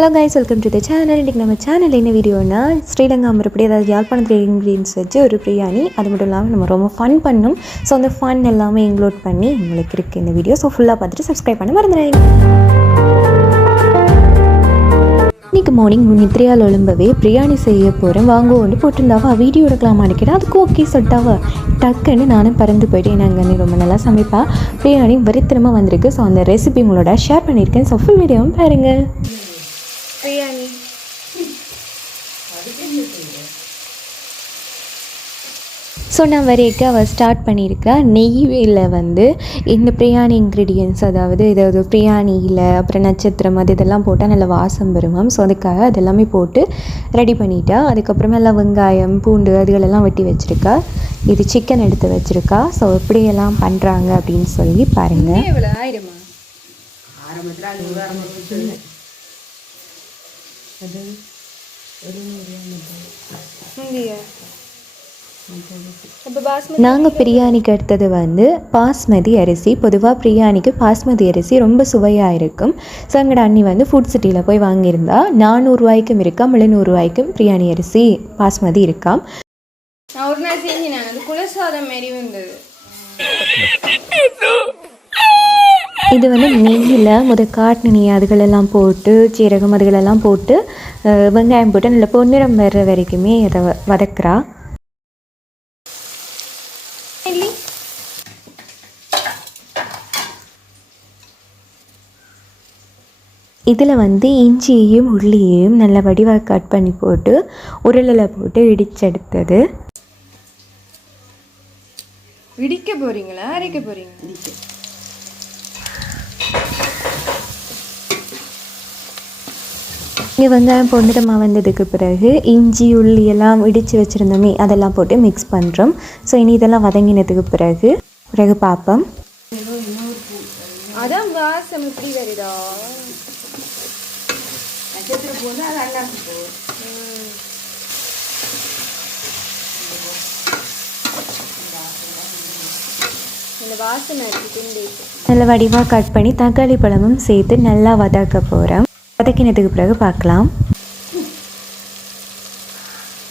Hello guys, welcome to the channel. இன்றைக்கி நம்ம channel என்ன வீடியோனா ஸ்ரீலங்கா மறுபடி அதாவது யாழ்ப்பாணத்தில் இன்க்ரீடியன்ஸ் வச்சு ஒரு பிரியாணி. அது மட்டும் இல்லாமல் நம்ம ரொம்ப ஃபன் பண்ணோம். ஸோ அந்த ஃபன் எல்லாமே இன்க்ளூட் பண்ணி உங்களுக்கு இருக்குது இந்த வீடியோ. ஸோ ஃபுல்லாக பார்த்துட்டு சப்ஸ்கிரைப் பண்ண மறந்துடுறேன். இன்றைக்கி மார்னிங் நித்ரையால் எழும்பவே பிரியாணி செய்ய போகிறேன் வாங்குவோன்னு போட்டிருந்தாவா. வீடியோ எடுக்கலாமா நினைக்கிறேன். அதுக்கு ஓகே சொல்லிட்டாவா. டக்குன்னு நானும் பறந்து போய்ட்டு நாங்கள் ரொம்ப நல்லா சமைப்பா. பிரியாணி வரித்திரமாக வந்திருக்கு. ஸோ அந்த ரெசிபி உங்களோட ஷேர் பண்ணியிருக்கேன். ஸோ ஃபுல் வீடியோவும் பாருங்கள். பிரியாணி ஸோ நான் வரைக்கும் அவள் ஸ்டார்ட் பண்ணியிருக்கா. நெய்யில் வந்து இந்த பிரியாணி இன்க்ரீடியன்ஸ் அதாவது இதாவது பிரியாணியில் அப்புறம் நட்சத்திரம் அது இதெல்லாம் போட்டால் நல்லா வாசம் வருமாம். ஸோ அதுக்காக அதெல்லாமே போட்டு ரெடி பண்ணிட்டா. அதுக்கப்புறமா எல்லாம் வெங்காயம் பூண்டு அதுகளெல்லாம் வெட்டி வச்சுருக்கா. இது சிக்கன் எடுத்து வச்சுருக்கா. ஸோ எப்படியெல்லாம் பண்ணுறாங்க அப்படின்னு சொல்லி பாருங்கள். நாங்கள் பிரியாணிக்கு எடுத்தது வந்து பாஸ்மதி அரிசி. பொதுவாக பிரியாணிக்கு பாஸ்மதி அரிசி ரொம்ப சுவையாக இருக்கும். ஸோ எங்களோட அண்ணி வந்து ஃபுட் சிட்டியில் போய் வாங்கியிருந்தா. 400 ரூபாய்க்கும் இருக்காம் 700 ரூபாய்க்கும் பிரியாணி அரிசி பாஸ்மதி இருக்காம். நான் ஒரு நாள் செஞ்சினேன், அது குலசாதம் மாரி வந்தது. இது வந்து நெய்யில் காட்டு நெய் அதுகளெல்லாம் போட்டு சீரகம் அதுகளெல்லாம் போட்டு வெங்காயம் போட்டு நல்ல பொன்னிறம் வர்ற வரைக்குமே அதை வதக்குறா. இதில் வந்து இஞ்சியையும் உள்ளியையும் நல்ல வடிவாக கட் பண்ணி போட்டு உருளில் போட்டு இடிச்செடுத்தது. இடிக்க போறீங்களா அரைக்க போறீங்க? இங்கே வெங்காயம் பொன்னிறமாக வந்ததுக்கு பிறகு இஞ்சி உள்ளி எல்லாம் இடித்து வச்சுருந்தோமே அதெல்லாம் போட்டு மிக்ஸ் பண்ணுறோம். ஸோ இனி இதெல்லாம் வதங்கினதுக்கு பிறகு பார்ப்போம். அதான் வாசம் எப்படி வருதா? நல்ல வடிவாக கட் பண்ணி தக்காளி பழமும் சேர்த்து நல்லா வதக்க போகிறோம். வதக்கினதுக்கு பிறகு பார்க்கலாம்.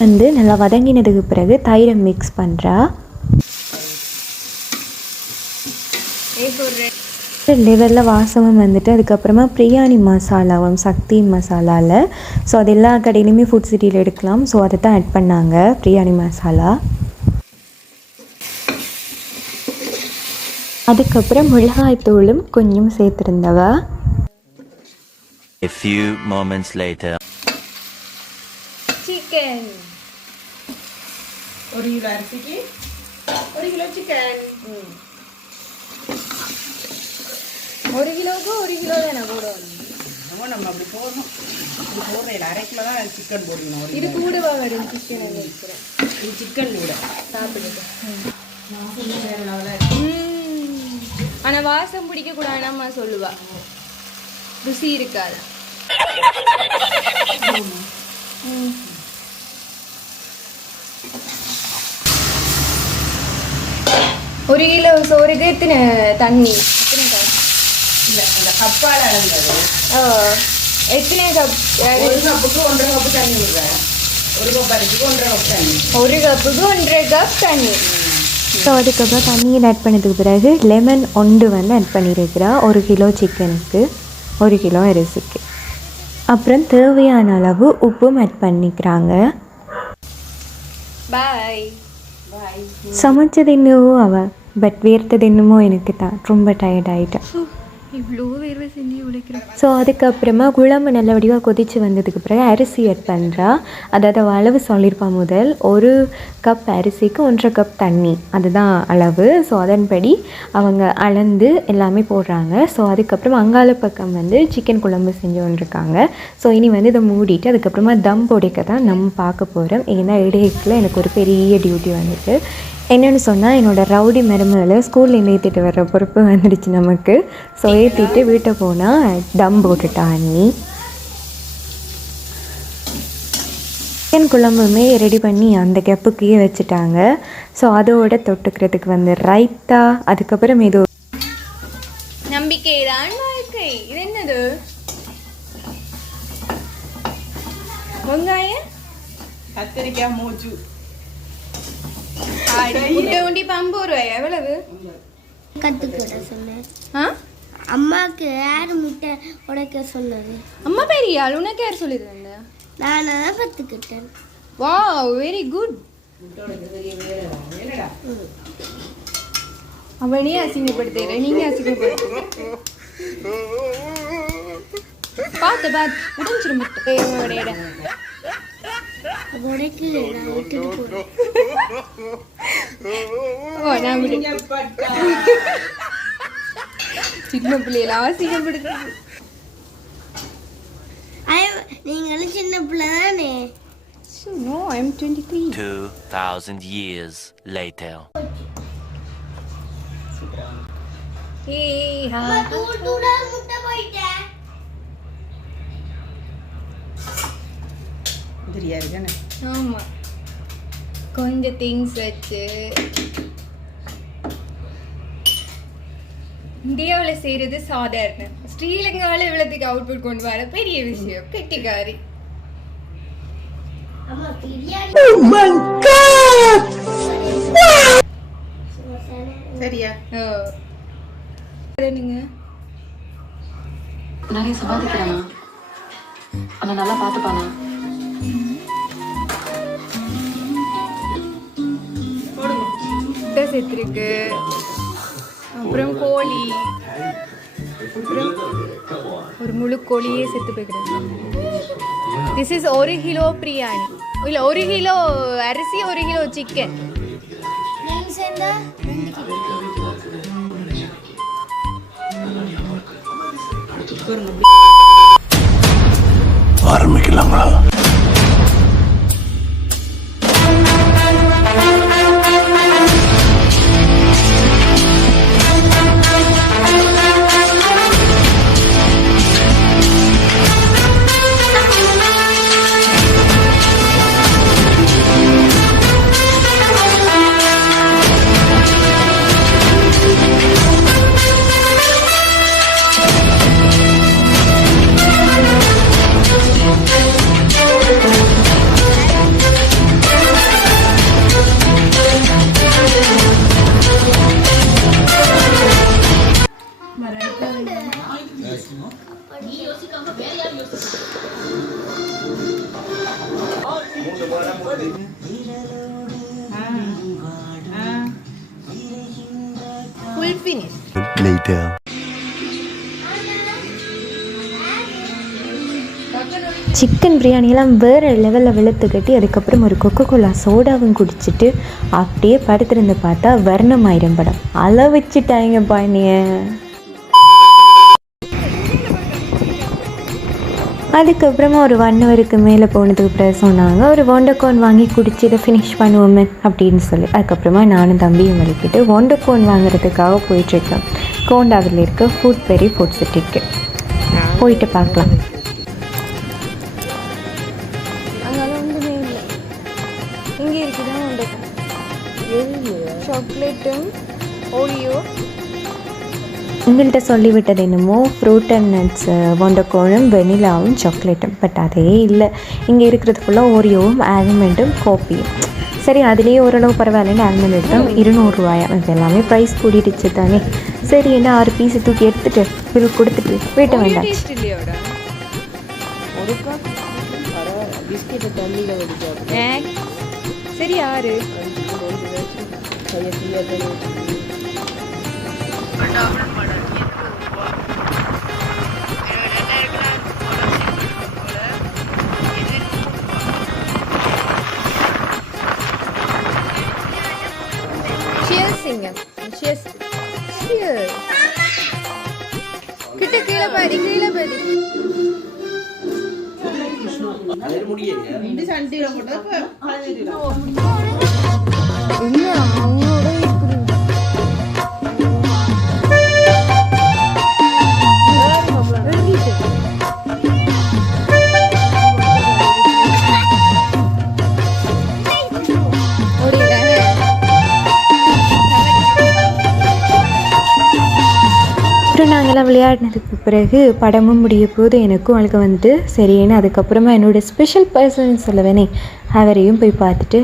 வந்து நல்லா வதங்கினதுக்கு பிறகு தயிரை மிக்ஸ் பண்ணுறா. லெவலில் வாசமும் வந்துட்டு அதுக்கப்புறமா பிரியாணி மசாலாவும் சக்தி மசாலாவில். ஸோ அது எல்லா கடையிலுமே ஃபுட் சிட்டியில் எடுக்கலாம். ஸோ அதை தான் ஆட் பண்ணாங்க பிரியாணி மசாலா. அதுக்கப்புறம் மிளகாய் தூளும் கொஞ்சம் சேர்த்துருந்தவா. A few moments later. Chicken. 1 kilo அரிசிக்கு 1 கிலோ சிக்கன். 1 கிலோவுக்கு 1 கிலோ தானே போடுவோம். நம்ம அப்படி போடணும். இது போடுறேன் 1/2 கிலோ தான் சிக்கன் போடணும். இது கூடவா வரும் சிக்கன் நினைக்கிறேன். இது சிக்கன் கூட சாப்பிடுங்க. ஆனால் வாசம் பிடிக்கக்கூடாது நம்ம சொல்லுவா. ருசி இருக்காது. ஒரு கிலோ சோறுக்கு எத்தனை தண்ணி? இல்லை அந்த கப்பால் அளந்தது. எத்தனை கப்? 1 கப்புக்கு 1.5 கப்பு தண்ணி விடுறேன். 1 கப் அரிசிக்கு 1.5 கப் தண்ணி. 1 கப்புக்கு 1.5 கப் தண்ணி. ஸோ அதுக்கப்புறம் தண்ணியை ஆட் பண்ணதுக்கு பிறகு லெமன் ஒன்று வந்து ஆட் பண்ணியிருக்கிறா. 1 கிலோ சிக்கனுக்கு 1 கிலோ அரிசிக்கு. அப்புறம் தேவையான அளவு உப்பும் ஆட் பண்ணிக்கிறாங்க. பாய் சமைச்சது என்னவோ அவள் பட் வேர்த்தது என்னமோ எனக்கு தான் ரொம்ப டயர்ட் ஆகிட்டேன். இவ்வளோ வேர்வை செஞ்சு உழைக்கிறேன். ஸோ அதுக்கப்புறமா குழம்பு நல்ல வடிவாக கொதித்து வந்ததுக்கு பிறகு அரிசி ஆட் பண்ணுறா. அதாவது அளவு சொல்லியிருப்பான் முதல் 1 கப் அரிசிக்கு 1.5 கப் தண்ணி அதுதான் அளவு. ஸோ அதன்படி அவங்க அளந்து எல்லாமே போடுறாங்க. ஸோ அதுக்கப்புறம் அங்காள பக்கம் வந்து சிக்கன் குழம்பு செஞ்சு கொண்டிருக்காங்க. ஸோ இனி வந்து இதை மூடிட்டு அதுக்கப்புறமா தம் போடைக்க தான் நம்ம பார்க்க போகிறோம். ஏன்னா இடையில எனக்கு ஒரு பெரிய டியூட்டி வந்துட்டு என்னென்னு சொன்னால் என்னோடய ரவுடி மருமகளை ஸ்கூலில் ஏற்றிட்டு வர்ற பொறுப்பு வந்துடுச்சு நமக்கு. ஸோ ஏற்றிட்டு வீட்டை போனால் தம் போட்டுட்டா அண்ணி. சிக்கன் குழம்புமே ரெடி பண்ணி அந்த கெப்புக்கையே வச்சுட்டாங்க. ஸோ அதோட தொட்டுக்கிறதுக்கு வந்து ரைத்தா அதுக்கப்புறம் ஏதோ நம்பிக்கை தான் வாழ்க்கை. இது என்னது? வெங்காயம் கத்திரிக்காய் மூச்சு முட்டை உண்டி 50 ரூபாய் எவ்வளவு கற்றுக்கிட்ட சொன்னேன். ஆ அம்மாவுக்கு யார் முட்டை உடைக்க சொன்னது? அம்மா பெரிய ஆள் உனக்கு யார் சொல்லி தந்தா நான் தான் கற்றுக்கிட்டேன். வாவ் வெரி குட் அவனே அசிங்கப்படுத்துற நீங்க அசிங்கப்படுத்து பார்த்து உடஞ்சிரும் முட்டை உடைக்கு நான் விட்டுட்டு போறேன். ஓ நான் சின்ன பிள்ளைகள அசிங்கப்படுத்து நீங்களும் சின்ன பிள்ளை தானே? No, I'm 23. 2,000 years later. Hey, ha. முட்டை போயிட்டேன். தெரியா இருக்கானே ஆமா கொஞ்சம் திங்ஸ் வச்சு இந்தியாவில் செய்யறது சாதாரணம் ஸ்ரீலங்காவில் இவ்வளவுக்கு அவுட்புட் கொண்டு வர பெரிய விஷயம் கெட்டிக்காரி அம்மா பிரியாணி. சரியா நீங்க நிறைய சம்பாதிக்கிறானா அவனை நல்லா பார்த்துப்பானா முட்டை செத்துருக்கு அப்புறம் கோழி அப்புறம் ஒரு முழு கோழியே செத்து போய்க்கிறேன் திஸ் இஸ் 1 கிலோ பிரியாணி இல்லை 1 கிலோ அரிசி 1 கிலோ சிக்கன் நீங்க சேர்ந்தா 2 கிலோ. ஆரம்பிக்கலாங்களா? Full finish Later. சிக்கன் பிரியாணியெல்லாம் வேறு லெவலில் வெளுத்து கட்டி அதுக்கப்புறம் ஒரு கொக்கோ கோலா சோடாவும் குடிச்சிட்டு அப்படியே படுத்திருந்து பார்த்தா வர்ணமாயிரம் படம் அள வச்சுட்டாங்க பாணிய. அதுக்கப்புறமா ஒரு 1 ஹவருக்கு மேலே போனதுக்கு பிறகு சொன்னாங்க ஒரு வாண்டர்கார்ன் வாங்கி குடிச்சு இதை ஃபினிஷ் பண்ணுவோமே அப்படின்னு சொல்லி. அதுக்கப்புறமா நானும் தம்பியும் வலிக்கிட்டு வாண்டர்கார்ன் வாங்குறதுக்காக போயிட்டுருக்கேன். கோண்டாவில் இருக்க ஃபுட் பெரி ஃபுட் சிட்டிக்கு போயிட்டு பார்க்கலாம். அங்கெல்லாம் ஒன்றுமே இல்லை இங்கே இருக்குதான் உண்டு சாக்லேட்டும் ஓரியோ உங்கள்கிட்ட சொல்லிவிட்டது என்னமோ ஃப்ரூட் அண்ட் நட்ஸ் வாண்டர்கார்னும் வெனிலாவும் சாக்லேட்டும். பட் அதே இல்லை, இங்கே இருக்கிறது ஃபுல்லாக ஓரியோவும் ஆல்மண்டும் காப்பியும். சரி அதுலேயே ஓரளவு பரவாயில்லன்னு ஆல்மண்ட் எடுத்தோம் 200 ரூபாயா. அது எல்லாமே ப்ரைஸ் கூடிடுச்சு தானே. சரி என்ன 6 பீஸு தூக்கி எடுத்துட்டு பில் கொடுத்துட்டு வீட்டை வேண்டாம். டேஸ்ட் இல்லையோட பிஸ்கெட்டை தண்ணியில் வடிக்க சரி யாரு கிட்ட கீழே பாரு இது சண்டியில போட்டா விளையாடினதுக்கு பிறகு படமும் முடிய போது எனக்கும் அழுக வந்துட்டு சரின்னு அதுக்கப்புறமா என்னோடய ஸ்பெஷல் பர்சன் சொல்லுவேனே அவரையும் போய் பார்த்துட்டு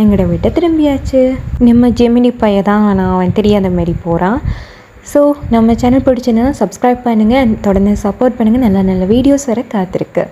எங்களோட வீட்டை திரும்பியாச்சு. நம்ம ஜெமினி பையன் தான் ஆனால் அவன் தெரியாத மாதிரி போகிறான். ஸோ நம்ம சேனல் பிடிச்சுன்னா சப்ஸ்கிரைப் பண்ணுங்கள், தொடர்ந்து சப்போர்ட் பண்ணுங்கள். நல்ல நல்ல வீடியோஸ் வர காத்திருக்கு.